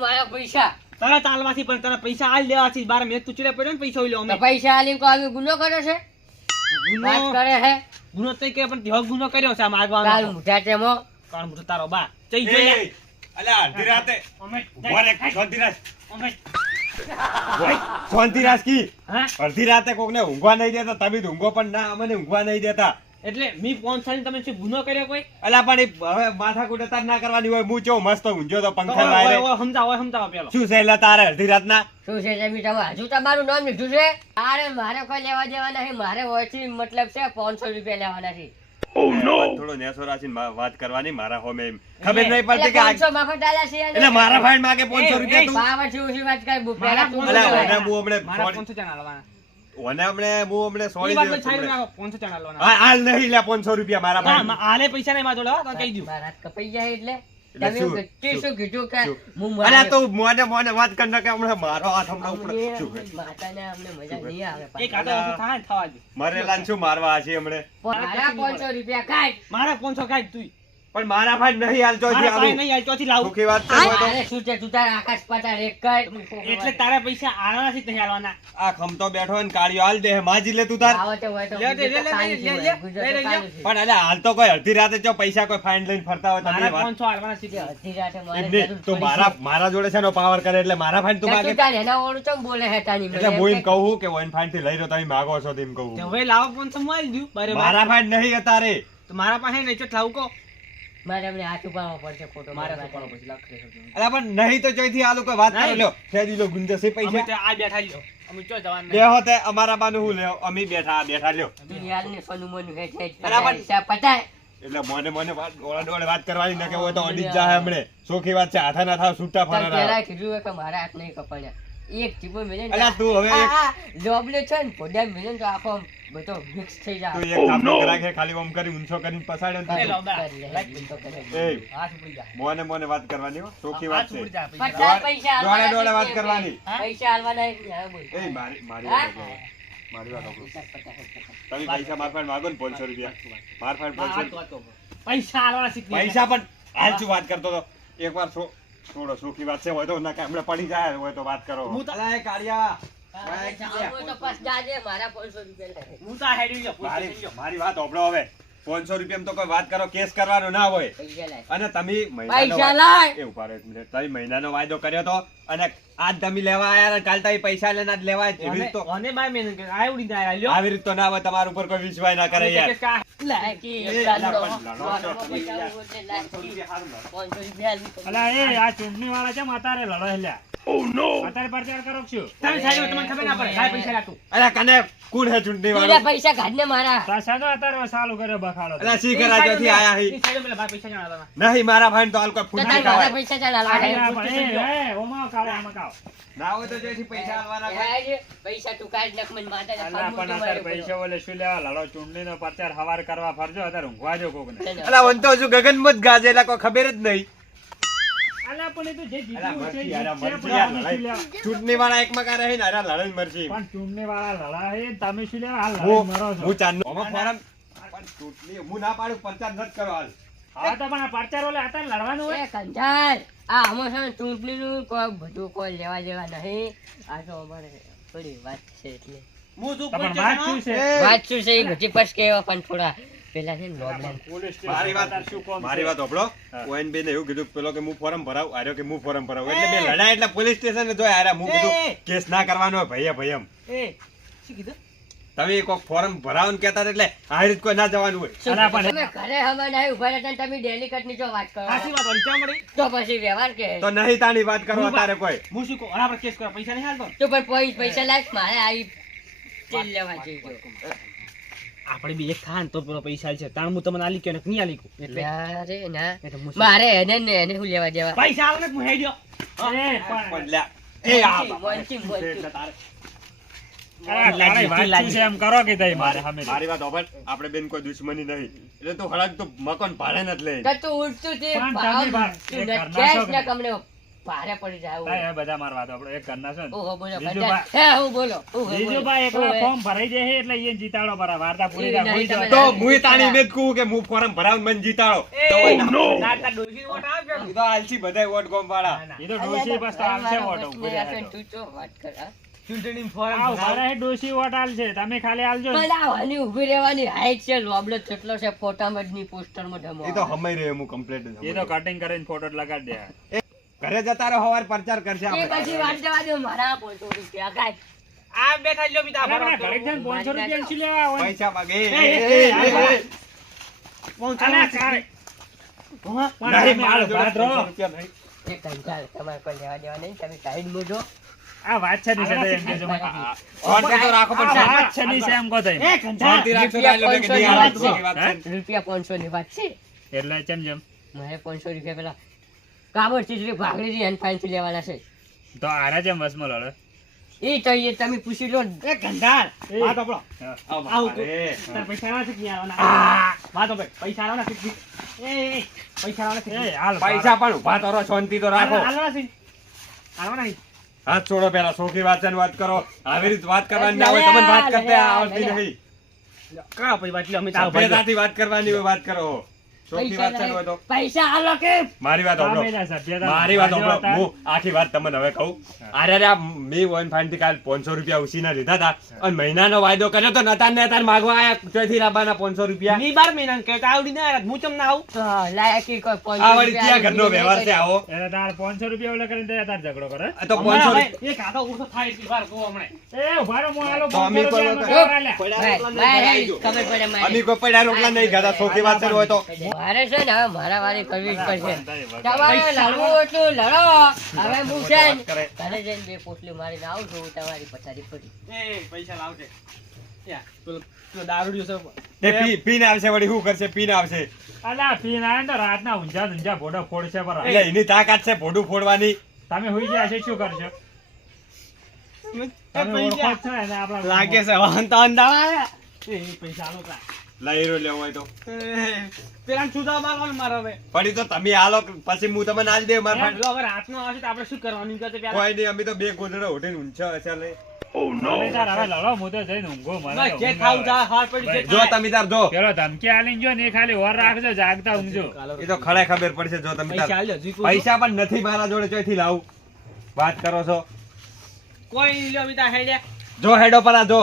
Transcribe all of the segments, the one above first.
મારા પૈસા તારા તાલવાથી પણ તને પૈસા આલ દેવા છે 12 મિનિટ તું ચૂલે પડ્યો ને પૈસા ઓલ્યો અમે પૈસા આલીને કો આવી ગુનો કર્યો છે વાત કરે હે ગુનો તઈ કે પણ ધ્યો ગુનો કર્યો છે આ માગવાનો કાલ મુઠા તેમો કાળ મુઠો તારો બા ચઈ જોઈ અલ્યા અડધી રાતે અમે વરે શાંતિરાજ અમે શાંતિરાજ કી હા અડધી રાતે કોકને ઊંઘવા નહીં દેતા તમે તો ઊંઘો પણ ના અમને ઊંઘવા નહીં દેતા એટલે મી ફોન સાની તમે શું ગુનો કર્યો કોઈ અલ્યા પણ ઈ હવે માથા કુટે તાર ના કરવાની હોય હું ચો મસ્ત ઊંઘ્યો તો પંખા લારે ઓય સમજાવો પેલો શું છે એલા તારે અડધી રાતના શું છે જમી તમે હજુ તમારું નામ લીધું છે અરે મારે કોઈ લેવા દેવા નહીં મારે હોયથી મતલબ છે 500 રૂપિયા લેવાના છે થોડો નેસો રાખીને વાત કરવાની મારા હોમે એમ ખબર નહીં પડતી કે 500 મફત આલ્યા છે એટલે મારા ભાઈ માગે 500 રૂપિયા તું બાવા છે ઓછી વાત કર પહેલા તું અલ્યા ઓને હું હમણે મારા 500 ચણા લાવવાના ઓને હમણે ઈ સોરી વાત તો છાડી નાખો 500 ચણા લાવવાના હા હાલ નહીં લે 500 રૂપિયા મારા ભાઈ ના આલે પૈસા નહીં માં જોડે હો તો કહી દઉં મારા કપાઈ જાય એટલે એટલે તમે શું? કેટલી શું કીધું કે હું અલ્યા તું મોને વાત કર કે હમણાં મારો હાથ હમણાં ઉપર શું કરે? માતાને અમને મજા નહીં આવે એક આટો ઓછું થાય ને થવા દે મરેલા ને શું મારવા છે હમણે મારા 500 રૂપિયા કાઢ મારા 500 કાઢ તું પણ મારા ભાઈ નહીં હાલતો છે મારા ભાઈ આવું નહીં આલ ચોથી લાવું સુખી વાત છે હોય તો અરે શું છે તું તારા આકાશ પાતાળ એક કર એટલે તારા પૈસા આલવાના છે નહીં આલવાના આ ખમતો બેઠો હોય ને કાળિયો હાલ દે માજી લે તું તાર આવે તો હોય તો લે, લે, લે, લે, લે, લે, લે, લે, લે. પણ અલ્યા હાલ તો કોઈ અડધી રાતે જો પૈસા કોઈ ફાઇન લઈને ફરતા હોય તમે મારા વાત 500 આલવાના છે અડધી રાતે મારે એમ નહીં, જરૂર તું પડી મારા જોડે છે નો પાવર કરે એટલે મારા ફાઇન તું છે. માગે તું તાર એના ઓળું ચમ બોલે હે તાની એટલે હું એમ કહું કે વન ફાઇન થી લઈ રહ્યો તમે માગો છો તેમ કહું હવે લાવો 500 માં આલી દઉં બરાબર મારા ફાઇન નહીં અતારે તો મારા પાસે નહીં ચો લાવું કો મારે એમને હાથ ઉપાડવો પડશે ખોટો મારા મારા તો પછી લાખ દેજો અલ્યા પણ નહીં તો ચોથી આલુ કોઈ વાત કરી નહીં. લ્યો ખેદી લો ગુંજશે અમે પૈસા તો આ બેઠા લ્યો અમે ચો જવાન નહીં દેહો તે અમારા બાનું હું લેવ અમે બેઠા લ્યો દુનિયાને સોનું મોનું હે છે અલા પણ- પૈસા પતાય એટલે મને ડોળે વાત કરવાની ના કે હોય તો અડી જ જાય હમણે સોખી વાત છે હાથા ના થાવ છૂટા તને ફાના પહેલા કીધું હોય કે મારા હાથ નહીં કપાડ્યા એક ચીપો મેલે ને અલા તું હવે જોબલે છે ને પોડિયા મેલે ને તો આખો આમ બધો મિક્સ થઈ જાય તું એક થાપનો રાખે ખાલી ઓમ કરી ઊંચો કરીને પસાડ્યો ને એ તું. લો બા કરી લે, તો કરે. એ હાથ ઉપડી જાય મોને વાત કરવાની હો સોખી વાત હાથ છે ઉપડી જાય પૈસા. પચાસ પૈસા જોડે આલવાના જોડે છે વાત કે કરવાની. હા? પૈસા આલવાના છે, હા, બોલ. એ મારી હા? વાત સાંભળો. મારી વાત સાંભળો. પચાસ, પચાસ, પચાસ. તમે પૈસા માર પાસે માગો ને 500 રૂપિયા માર પાસે 500 પૈસા આલવાના છે પૈસા પણ હાલ શું વાત કરતો તો એકવાર થોડો સુખી વાત છે હોય તો ના કે હમણાં પડી જાય હોય તો વાત કરો હું તો- અલા એ કાળિયા પૈસા આલવો તો પાછ જાજે, મારા 500 રૂપિયા લે. હું તો આ હેડી ગયો પોલીસ સ્ટેશન ગયો. મારી વાત હોભળો હવે 500 રૂપિયામાં તો કોઈ વાત કરો કેસ કરવાનો ના હોય પૈસા લાય. અને તમે પૈસા લાય. એ ઉભા રહો એક મિનિટ. તમે મહિનાનો વાયદો કર્યો તો અને આજ તમે લેવા આયા અને કાલ તમે પૈસા લઈને આજ લેવા આવ્યા. એવી રીત તો અને બાય મેન કે આ ઉડી જાય લ્યો આવી રીત તો ના હોય તમારા ઉપર કોઈ વિશ્વાસ ના કરે યાર લાય કી, એ એક લાખ લડો, નો. લડો, મારો લડો, પૈસા યાર. ઉભો છે, લાય કી. 500 રૂપિયા આલી તો. અલા એ આ ચૂંટણી વાળા છે અત્યારે લડો હેલ્યા અત્યારે પ્રચાર કરો છો તમે સાહેબ તમને ખબર ના પડે લાય પૈસા લાતું અલા કને કોણ હે ચૂંટણી તું લે વાળો પૈસા કાઢ ને મારા. સાદો અત્યારે ચાલુ કર્યો બખાડો અલા શી કરા ત્યાંથી આયા હી સાહેબ પેલા ભાઈ પૈસા જણાવવાના નહીં મારા ભાઈ તો હાલ કોઈ તો ફૂટી તાર મારા ખાવાય પૈસા ચાલ આલવાના. ઓમાં કાળો આમાં કાળો ના હોય તો જેથી પૈસા આલવાના કોઈ. લાય, પૈસા તું કાઢ નાખ, મને માથાને અલા ફાડવું પણ તો અત્યારે મારે પૈસા ઓલે શું લેવા લડો ચૂંટણીનો પ્રચાર હવાર કરવા ફરજો અત્યારે ઊંઘવા જો કોકને બધું. અલા વન તો હજુ ગગનમાં જ ગાજે એટલે કોઈ ખબર જ નહીં અલા પણ એ તો જે અલા જીત્યું છે મરજી યાર, જીતશે, મરજી પણ યાર, આપણે શું લેવા? ચૂંટણી વાળા એકમાં કા રહે ને અરે લડન મરજી પણ ચૂંટણી વાળા લડા હે તમે શું લેવા હાલ હું લડાઈ મરો છો હું ચાંદનો ઓમાં ફોરમ પણ ચૂંટણી હું ના પાડું પ્રચાર નથી કરો હાલ હા તો પણ આ પ્રચાર ઓલે અત્યારે લડવાનું હોય એ કંટાળ, આ આમાં છે ને ચૂંટણીનું કોઈ બધું કોઈ લેવા દેવા નહીં. આ તો અમારે થોડી વાત છે એટલે. હું તું તો પણ પોલીસ વાત સ્ટેશનમાં શું છે વાત શું છે એ બધી પછી કહેવા પણ થોડા પેલા છે ને લોબલાન. પોલીસ સ્ટેશન મારી વાત અત્યારે શું કોમ મારી છે? વાત હોભળો ઓએન બેન એવું કીધું પેલો કે હું ફોરમ ભરાવ આર્યો કે હું ફોરમ ભરાવ એટલે બે લડાય એટલે પોલીસ સ્ટેશન જોય આરે હું કીધું કેસ ના કરવાનો હોય ભૈયા ભૈયમ એ શું કીધું તમે કોક ફોરમ ભરાવ ને કહેતા હતા એટલે આ રીત કોઈ ના જવાનું હોય શું અલા પણ- તમે ઘરે હમણાં નહીં ઉભા રહેતા ને તમે ડેલિકેટની જો વાત કરો સાચી વાત અડચા મળી તો પછી વ્યવહાર કે તો નહીં તાની વાત કરો અત્યારે કોઈ હું શું કહું આના પર કેસ કરો પૈસા નહીં હાલતો તો પણ પૈસા લાગ મારે આવી તેલ લેવા જઈ આપણે બી એક થાય ને તો પેલો પૈસા છે તાણ હું તમને આલી કે નહીં આલી કહું. એટલે અરે ના એટલે હું મારે એને ને એને શું લેવા દેવા પૈસા આલે ને હું હેડ્યો એ પણ પણ લ્યા એ આ વંચી વંચી. એટલે તારે અલા, તારી વાત શું છે એમ કરો કે તઈ મારે સામે મારી વાત હોભળ આપણે બેન કોઈ દુશ્મની નહીં એટલે તું હળક તો મકાન ભાડે નથી લઈ તો તું ઉઠતું તે પણ ભાવ તમે વાત- તું એ ને ઘરના કેશ છો કે ને કમણે ભારે પડી જાય એવું. તાય એ બધા મારા વાતો આપણે એક ઘરના છે ને. ઓહો, બોલો, જીજુભાઈ. બધા. હે, હું બોલો. ઓહો, બોલો. જીજુભાઈ એકલા ઓહો. ફોર્મ ભરાઈ જાય છે એટલે ઈ જીતાડો બરાબર વાર્તા પૂરી થાય. નહીં, ભૂલી જાઓ. તમે તો ના- મુય તાણી ને જ કહું કે હું ફોરમ ભરાવું મને જીતાડો તો તાર ડોશી વોટ આવજો. ઈ તો આલસી બધાય વોટ ગોમ વાળા ઈ તો ડોશી બસ તો આલશે વોટ ઉભો રહે તો. તું ચો વાત કર, હા? ચૂંટણી ફોર્મ આવ ભરાવ. મારે ડોશી વોટ આલશે તમે ખાલી આલજો ને. પણ આ વાની ઊભી રહેવાની હાઈટ છે, લોબડો કેટલો છે, ફોટામાં જ નહીં, પોસ્ટરમાં ઢમો. એ તો હમાઈ રહ્યો હું કમ્પ્લીટ એ તો કટિંગ કરીને ફોટો લગાડી દે. ઘરે જતા રહો હવાર પ્રચાર કરશે એ આપણે. પછી વાત જવા દો, મારા 500 રૂપિયા કાઢ. આ બેઠા લ્યો બીતા અરે ભરો. પણ ઘડીક જઈને 500 રૂપિયા શું લેવા હોય? પૈસા માગે અલા, કાંઈ. નહીં, મારા જોડે ભાત રહો. 500 રૂપિયા નહીં. એ કંટાળ, તમારે કોઈ લેવા દેવા નહીં, તમે સાઈડમાં જો. આ વાત છે ની સાથે એમ કહેજો મને. શાંતિ તો રાખો આ પણ વાત છે ની છે એમ કહો તમે. શાંતિ રાખશો તો આ લોકો કે નહીં આવે તો સારી વાત છે. રૂપિયા 500 ની વાત છે. એટલે ચમ ચમ મારે 500 રૂપિયા પેલા કાબર ચીજરી ભાગડી એન ફાઈનથી લેવાના છે. તો આરા જેમ વસમાં લડે. એ તો એ તમે પૂછી લો. એ કંધાર. વાત આપણો. આવું તું. અરે, તાર પૈસા આલવાના છે કે નહીં આલવાના? વાત આપણે. પૈસા આલવાના છે કે નહીં? એ, પૈસા આલવાના છે કે એ નહીં? હાલ પૈસા પણ ઉભા તો રહો, શાંતિ તો રાખો. આલવાના છે? આલવાના નહીં? હાથ છોડો પેલા સોખી વાતની વાત કરો આવી રીતે વાત કરવાની ના હોય તમને વાત કરતા આવડતી નહીં કરો પછી વાત લ્યો, અમે તારો ભાઈ સભ્યતાથી વાત કરવાની હોય વાત કરો સોખી વાત ચાલુ હોય તો પૈસા આલો કે મારી વાત સાંભળો. સામેના સભ્યતા મારી વાત સાંભળો. હતા. હું આખી વાત તમને હવે કહું અરે આ મેં વન ફાઈન થી કાલ 500 રૂપિયા ઉછીના લીધા હતા અને મહિનાનો વાયદો કર્યો તો નતા ને તાર માગવા આયા ચોથી લાવવાના 500 રૂપિયા ની 12 મહિના કે આવડી ના આવ્યા, હું ચમ ના આવું? તો લાયકી કોઈ 500 આ વળી ત્યાં ઘરનો વ્યવહાર છે આવો એટલે તાર 500 રૂપિયા ઓલા કરીને દે, તાર ઝઘડો કરે. આ તો 500 હમણાં એક હાથો ઉઠો થાય એટલી વાર કહો હમણાં. એ ઉભા રહો, હું આલો તો અમે 500 પણ રૂપિયા ભાઈ, ભાઈ, ખબર પડે મારે. અમે કોઈ પડ્યા રોટલા નહીં ખાતા સોખી વાત ચાલુ હોય તો મારે છે ને હવે મારા વારી કરવી જ પડશે. આલ્યા. તમારે લડવું હોય તો લડો. હવે હું છે ને વાત કરે. ઘરે જઈને 2 પોટલી મારીને આવું છું, તમારી પથારી પડી. એ પૈસા લાવજે. યા, પેલો દારૂડિયો છે. એ પીને આવશે વળી શું કરશે પીને આવશે અલા પીન આયા ને તો રાતના ઊંઝા ઊંઝા ભોડો ફોડશે પર. એટલે એની તાકાત છે ભોડું ફોડવાની તમે હુઈ ગયા છે શું કરશો? તમે ઓળખો જ છો ને આપણા લાગે છે વાહન તો અંધારા આયા. એ પૈસા આલો તા. લઈ લેવો હોય તો પેલા છુદા મારવાનું મારે હવે. પડી તો તમે હાલો પછી હું તમને આલી દે મારા પેલો હવે રાતનો આવશે તો આપણે શું કરવાનું કે પેલા કોઈ નહીં અમે તો 2 ગોદડા ઉઠીને ઊંચા હશે લે તમે તાર હવે લડો, હું તો જઈને ઊંઘો, મને તો જે ઊંઘ ખાવું આવે. જા હાર પડી જે જો તમે તાર જો પેલો ધમકી આલીને જો ને એ ખાલી ઓર રાખજો, જાગતા ઊંઘજો. એ તો ખડે ખબર પડશે જો તમે પૈસા તાર આલ્યો જીકુ. પૈસા પણ નથી મારા જોડે ચોથી લાવું વાત કરો છો કોઈ નહીં લ્યો બીતા હેડ્યા. જો હેડો પરા જો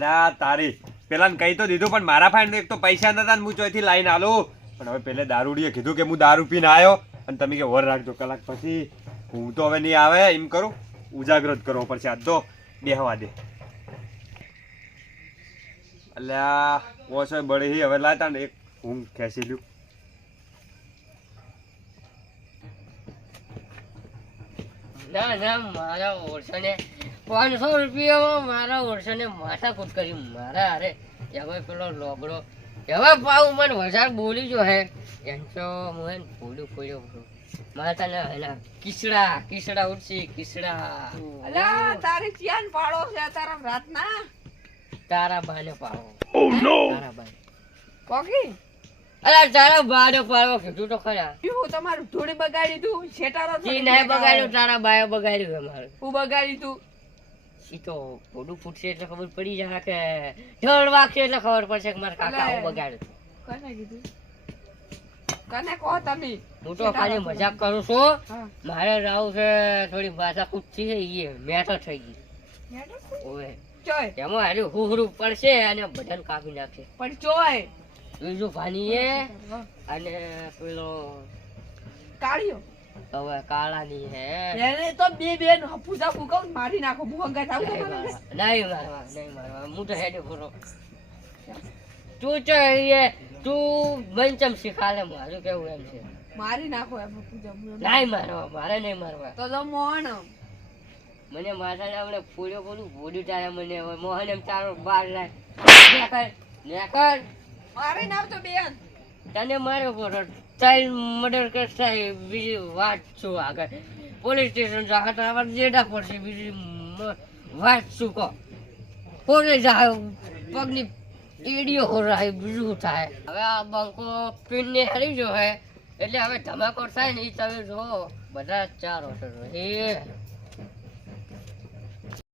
લા તારી પેલાને કહી તો દીધું પણ મારા ફાઈન એક તો પૈસા નતા ને હું ચોથી લાઈન આલું પણ હવે પેલે દારૂડીએ કીધું કે હું દારૂ પીને આવ્યો અને તમે કે વર રાખજો કલાક પછી હું તો હવે નહીં આવે એમ કરું ઉજાગરો જ કરવો પડશે આજ તો બેહવા દે અલ્યા ઓછો બળી હવે લાતા ને એક હું ખેંચી લ્યું ના ના મારા ઓળશને 500 રૂપિયામાં મારા ઓળશને માથાકૂટ કરી મારા અરે હવે પેલો લોબડો હવે પાઉ મને વધારે બોલી જો હે એમ તો હું હે ને બોલું પડ્યો માતા ને એના કિસડા ઉઠશે કિસડા અલા તારી ચિયાન પાડો છે તારા રાતના તારા બાને પાડો તારા બાને કોકી અલા તારા બાને પાડો કીધું તો ખરા હું તમારું ધૂળી બગાડી તું શેટારો જી નહીં બગાડ્યું તારા બાએ બગાડ્યું અમારે હું બગાડી તું ઈ તો પોડું ફૂટશે એટલે ખબર પડી જાય કે ઢોળ વાગશે એટલે ખબર પડશે કે મારા કાકા હું બગાડ્યું કને કીધું કને કહો તમે હું તો ખાલી મજાક કરું છું હા મારે રાવ છે થોડી ભાષા કૂદતી છે ઈ મેટર થઈ ગઈ નેટો ઓવે ચોય એમાં હારી હુહરું પડશે અને બધાને કાપી નાખશે પણ ચોય બીજું ભાનીએ અને પેલો કાળિયો હવે કાળાની હે એને તો બે બેન પૂજા ફૂકવ મારી નાખો ભૂંગા થાવ નહીં મારવા હું તો હેડે પૂરો તું તો તું મંચમ શીખાલે મારું કેવું એમ છે મારી નાખો એમ પૂજા નહીં મારવા મારે નહીં મારવા તો મોહન મને માથાને હમણે ફૂલ્યો બોલું બોડ્યું તારે મને હવે મોહન એમ તારો બાર લાય નેકર મારી નાખ તો બેન તને માર્યો પડો ચાઇલ્ડ મર્ડર કરતા બીજી વાત શું આગળ પોલીસ સ્ટેશન જાગે તો આવા જેડા પડશે બીજી વાત શું કહો પોલીસ જાય પગની એડીઓ હો રહે બીજું થાય હવે આ બંકો પીનને હરી જો હે એટલે હવે ધમાકો થાય ને એ તમે જો બધા ચાર ઓર્ડર એ